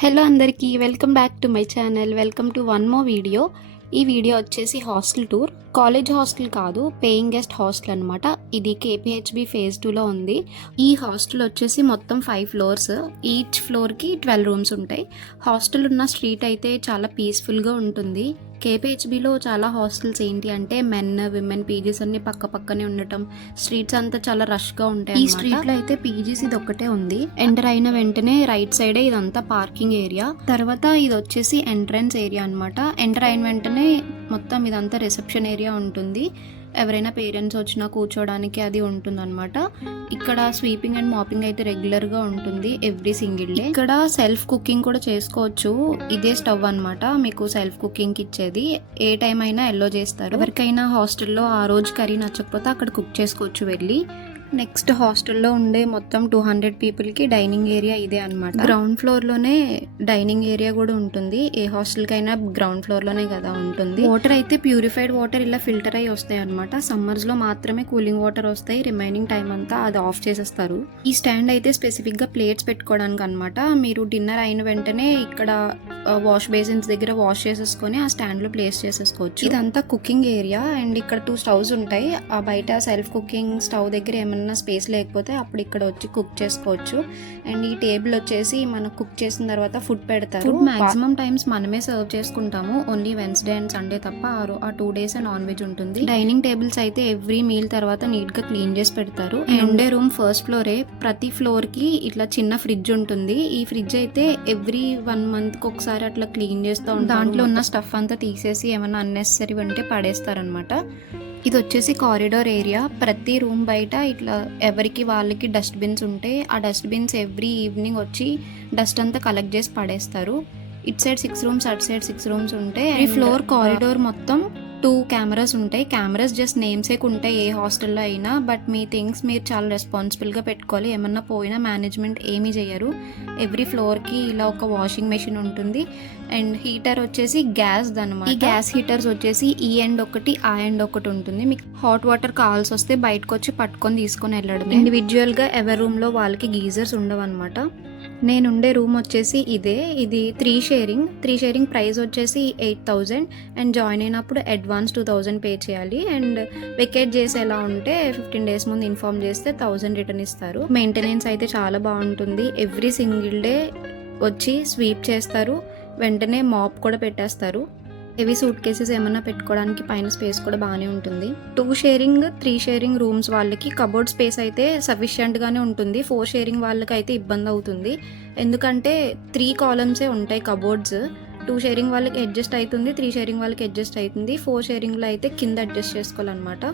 Hello అందరికీ welcome back to my channel. Welcome to one more video. ఈ video వచ్చేసి hostel tour. College hostel కాదు, paying guest hostel అనమాట. ఇది KPHB phase 2లో ఉంది. ఈ హాస్టల్ వచ్చేసి మొత్తం 5 ఫ్లోర్స్. ఈచ్ ఫ్లోర్కి 12 రూమ్స్ ఉంటాయి. హాస్టల్ ఉన్న స్ట్రీట్ అయితే చాలా పీస్ఫుల్గా ఉంటుంది. KPHBలో చాలా హాస్టల్స్ ఏంటి అంటే మెన్ విమెన్ పీజీస్ అన్ని పక్క పక్కనే ఉండటం, స్ట్రీట్స్ అంతా చాలా రష్గా ఉంటాయి. ఈ స్ట్రీట్లో అయితే పీజీస్ ఇది ఒక్కటే ఉంది. ఎంటర్ అయిన వెంటనే రైట్ సైడే ఇదంతా పార్కింగ్ ఏరియా. తర్వాత ఇది వచ్చేసి ఎంట్రన్స్ ఏరియా అనమాట. ఎంటర్ అయిన వెంటనే మొత్తం ఇదంతా రిసెప్షన్ ఏరియా ఉంటుంది. ఎవరైనా పేరెంట్స్ వచ్చినా కూర్చోడానికి అది ఉంటుంది అనమాట. ఇక్కడ స్వీపింగ్ అండ్ మాపింగ్ అయితే రెగ్యులర్గా ఉంటుంది ఎవ్రీ సింగిల్ డే. ఇక్కడ సెల్ఫ్ కుకింగ్ కూడా చేసుకోవచ్చు. ఇదే స్టవ్ అనమాట మీకు సెల్ఫ్ కుకింగ్కి ఇచ్చేది. ఏ టైం అయినా ఎల్లో చేస్తారు. ఎవరికైనా హాస్టల్లో ఆ రోజు కర్రీ నచ్చకపోతే అక్కడ కుక్ చేసుకోవచ్చు వెళ్ళి. నెక్స్ట్ హాస్టల్లో ఉండే మొత్తం 200 పీపుల్కి డైనింగ్ ఏరియా ఇదే అనమాట. గ్రౌండ్ ఫ్లోర్లోనే డైనింగ్ ఏరియా కూడా ఉంటుంది. ఏ హాస్టల్కైనా గ్రౌండ్ ఫ్లోర్లోనే కదా ఉంటుంది. వాటర్ అయితే ప్యూరిఫైడ్ వాటర్ ఇలా ఫిల్టర్ అయ్యి వస్తాయి అనమాట. సమ్మర్స్లో మాత్రమే కూలింగ్ వాటర్ వస్తాయి. రిమైనింగ్ టైం అంతా అది ఆఫ్ చేసేస్తారు. ఈ స్టాండ్ అయితే స్పెసిఫిక్గా ప్లేట్స్ పెట్టుకోవడానికి అనమాట. మీరు డిన్నర్ అయిన వెంటనే ఇక్కడ వాష్ బేసిన్స్ దగ్గర వాష్ చేసేసుకొని ఆ స్టాండ్లో ప్లేస్ చేసేసుకోవచ్చు. ఇదంతా కుకింగ్ ఏరియా అండ్ ఇక్కడ 2 స్టవ్స్ ఉంటాయి. ఆ బయట సెల్ఫ్ కుకింగ్ స్టవ్ దగ్గర ఏమన్నా స్పేస్ లేకపోతే అప్పుడు ఇక్కడ వచ్చి కుక్ చేసుకోవచ్చు. అండ్ ఈ టేబుల్ వచ్చేసి మనం కుక్ చేసిన తర్వాత ఫుడ్ పెడతారు. మాక్సిమం టైమ్స్ మనమే సర్వ్ చేసుకుంటాము. ఓన్లీ వెన్స్డే అండ్ సండే తప్ప ఆ 2 డేస్ నాన్ వెజ్ ఉంటుంది. డైనింగ్ టేబుల్స్ అయితే ఎవ్రీ మీల్ తర్వాత నీట్ గా క్లీన్ చేసి పెడతారు. అండ్ ఉండే రూమ్ ఫస్ట్ ఫ్లోరే. ప్రతి ఫ్లోర్ కి ఇట్లా చిన్న ఫ్రిడ్జ్ ఉంటుంది. ఈ ఫ్రిడ్జ్ అయితే ఎవ్రీ 1 మంత్ కి ఒకసారి అట్లా క్లీన్ చేస్తూ ఉంటారు. దాంట్లో ఉన్న స్టఫ్ అంతా తీసేసి ఏమైనా అన్నెసరీ ఉంటే పడేస్తారనమాట. ఇది వచ్చేసి కారిడార్ ఏరియా. ప్రతి రూమ్ బయట ఇట్లా ఎవరికి వాళ్ళకి డస్ట్ బిన్స్ ఉంటాయి. ఆ డస్ట్ బిన్స్ ఎవ్రీ ఈవినింగ్ వచ్చి డస్ట్ అంతా కలెక్ట్ చేసి పడేస్తారు. It side 6 rooms, at side 6 rooms ఉంటాయి. ఈ ఫ్లోర్ కారిడార్ మొత్తం 2 కెమెరాస్ ఉంటాయి. కెమెరాస్ జస్ట్ నేమ్సేక్ ఉంటాయి ఏ హాస్టల్లో అయినా. బట్ మీ థింగ్స్ మీరు చాలా రెస్పాన్సిబుల్గా పెట్టుకోవాలి. ఏమన్నా పోయినా మేనేజ్మెంట్ ఏమీ చేయరు. ఎవ్రీ ఫ్లోర్కి ఇలా ఒక వాషింగ్ మెషిన్ ఉంటుంది. అండ్ హీటర్ వచ్చేసి గ్యాస్ అనమాట. ఈ గ్యాస్ హీటర్స్ వచ్చేసి ఈ ఎండ్ ఒకటి ఆ ఎండ్ ఒకటి ఉంటుంది. మీకు హాట్ వాటర్ కావాల్సి వస్తే బయటకు వచ్చి పట్టుకొని తీసుకొని వెళ్ళడం. ఇండివిజువల్గా ఎవరి రూమ్లో వాళ్ళకి గీజర్స్ ఉండవు అనమాట. నేనుండే రూమ్ వచ్చేసి ఇది 3 షేరింగ్ ప్రైస్ వచ్చేసి 8,000 అండ్ జాయిన్ అయినప్పుడు అడ్వాన్స్ 2,000 పే చేయాలి. అండ్ వెకేట్ చేసేలా ఉంటే 15 డేస్ ముందు ఇన్ఫార్మ్ చేస్తే 1,000 రిటర్న్ ఇస్తారు. మెయింటెనెన్స్ అయితే చాలా బాగుంటుంది. ఎవ్రీ సింగిల్ డే వచ్చి స్వీప్ చేస్తారు. వెంటనే మాప్ కూడా పెట్టేస్తారు. హెవీ సూట్ కేసెస్ ఏమన్నా పెట్టుకోవడానికి పైన స్పేస్ కూడా బాగానే ఉంటుంది. 2 షేరింగ్ 3 షేరింగ్ రూమ్స్ వాళ్ళకి కబోర్డ్ స్పేస్ అయితే సఫిషియెంట్గానే ఉంటుంది. 4 షేరింగ్ వాళ్ళకి అయితే ఇబ్బంది అవుతుంది. ఎందుకంటే 3 కాలమ్సే ఉంటాయి కబోర్డ్స్. 2 షేరింగ్ వాళ్ళకి అడ్జస్ట్ అవుతుంది, 3 షేరింగ్ వాళ్ళకి అడ్జస్ట్ అవుతుంది. 4 షేరింగ్లో అయితే కింద అడ్జస్ట్ చేసుకోవాలన్నమాట.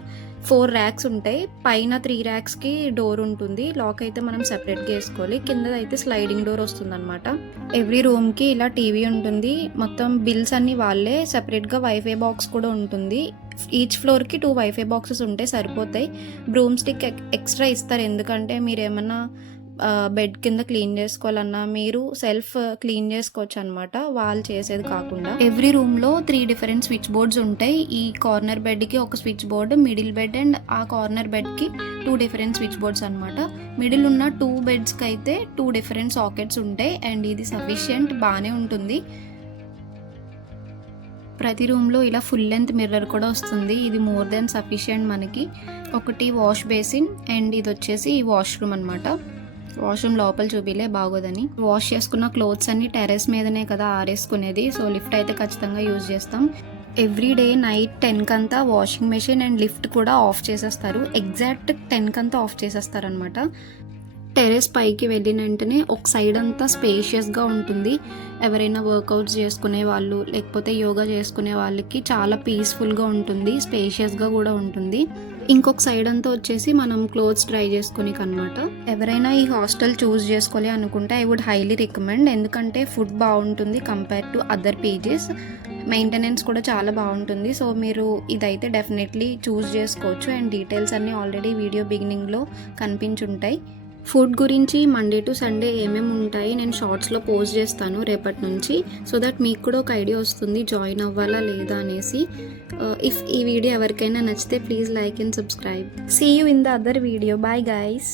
4 ర్యాక్స్ ఉంటాయి. పైన 3 ర్యాక్స్కి డోర్ ఉంటుంది. లాక్ అయితే మనం సెపరేట్గా వేసుకోవాలి. కింద అయితే స్లైడింగ్ డోర్ వస్తుంది అనమాట. ఎవ్రీ రూమ్కి ఇలా టీవీ ఉంటుంది. మొత్తం బిల్స్ అన్ని వాళ్ళే. సెపరేట్గా వైఫై బాక్స్ కూడా ఉంటుంది. ఈచ్ ఫ్లోర్కి 2 వైఫై బాక్సెస్ ఉంటాయి, సరిపోతాయి. బ్రూమ్ స్టిక్ ఎక్స్ట్రా ఇస్తారు. ఎందుకంటే మీరు ఏమన్నా బెడ్ కింద క్లీన్ చేసుకోవాలన్నా మీరు సెల్ఫ్ క్లీన్ చేసుకోవచ్చు అనమాట, వాళ్ళు చేసేది కాకుండా. ఎవ్రీ రూమ్లో 3 డిఫరెంట్ స్విచ్ బోర్డ్స్ ఉంటాయి. ఈ కార్నర్ బెడ్కి ఒక switch board, middle bed and ఆ కార్నర్ బెడ్కి 2 డిఫరెంట్ స్విచ్ బోర్డ్స్ అనమాట. మిడిల్ ఉన్న 2 బెడ్స్కి అయితే 2 డిఫరెంట్ సాకెట్స్ ఉంటాయి. అండ్ ఇది సఫిషియంట్, బాగానే ఉంటుంది. ప్రతి రూమ్లో ఇలా ఫుల్ లెంత్ మిర్రర్ కూడా వస్తుంది. ఇది మోర్ దెన్ సఫిషియంట్ మనకి. ఒకటి వాష్ బేసిన్ అండ్ ఇది వచ్చేసి వాష్రూమ్ అనమాట. వాష్రూమ్ లోపల చూపిలే బాగోదని. వాష్ చేసుకున్న క్లోత్స్ అన్ని టెర్రస్ మీదనే కదా ఆరేసుకునేది. సో లిఫ్ట్ అయితే ఖచ్చితంగా యూజ్ చేస్తాం. ఎవ్రీ డే నైట్ 10 కంతా వాషింగ్ మెషిన్ అండ్ లిఫ్ట్ కూడా ఆఫ్ చేసేస్తారు. ఎగ్జాక్ట్ 10 కంతా ఆఫ్ చేసేస్తారు అనమాట. టెర్రస్ పైకి వెళ్ళిన వెంటనే ఒక సైడ్ అంతా స్పేషియస్గా ఉంటుంది. ఎవరైనా వర్కౌట్స్ చేసుకునే వాళ్ళు లేకపోతే యోగా చేసుకునే వాళ్ళకి చాలా పీస్ఫుల్గా ఉంటుంది. స్పేషియస్గా కూడా ఉంటుంది. ఇంకొక సైడ్ అంతా వచ్చేసి మనం క్లోత్స్ డ్రై చేసుకునే అనమాట. ఎవరైనా ఈ హాస్టల్ చూస్ చేసుకోవాలి అనుకుంటే ఐ వుడ్ హైలీ రికమెండ్. ఎందుకంటే ఫుడ్ బాగుంటుంది compare to other PGs. Maintenance కూడా చాలా బాగుంటుంది. సో మీరు ఇదైతే డెఫినెట్లీ చూస్ చేసుకోవచ్చు. అండ్ డీటెయిల్స్ అన్నీ ఆల్రెడీ వీడియో బిగినింగ్లో కనిపించుంటాయి. ఫుడ్ గురించి మండే టు సండే ఏమేమి ఉంటాయి నేను షార్ట్స్లో పోస్ట్ చేస్తాను రేపటి నుంచి. సో దట్ మీకు కూడా ఒక ఐడియా వస్తుంది జాయిన్ అవ్వాలా లేదా అనేసి. ఇఫ్ ఈ వీడియో ఎవరికైనా నచ్చితే please like and subscribe. See you in the other video. Bye guys.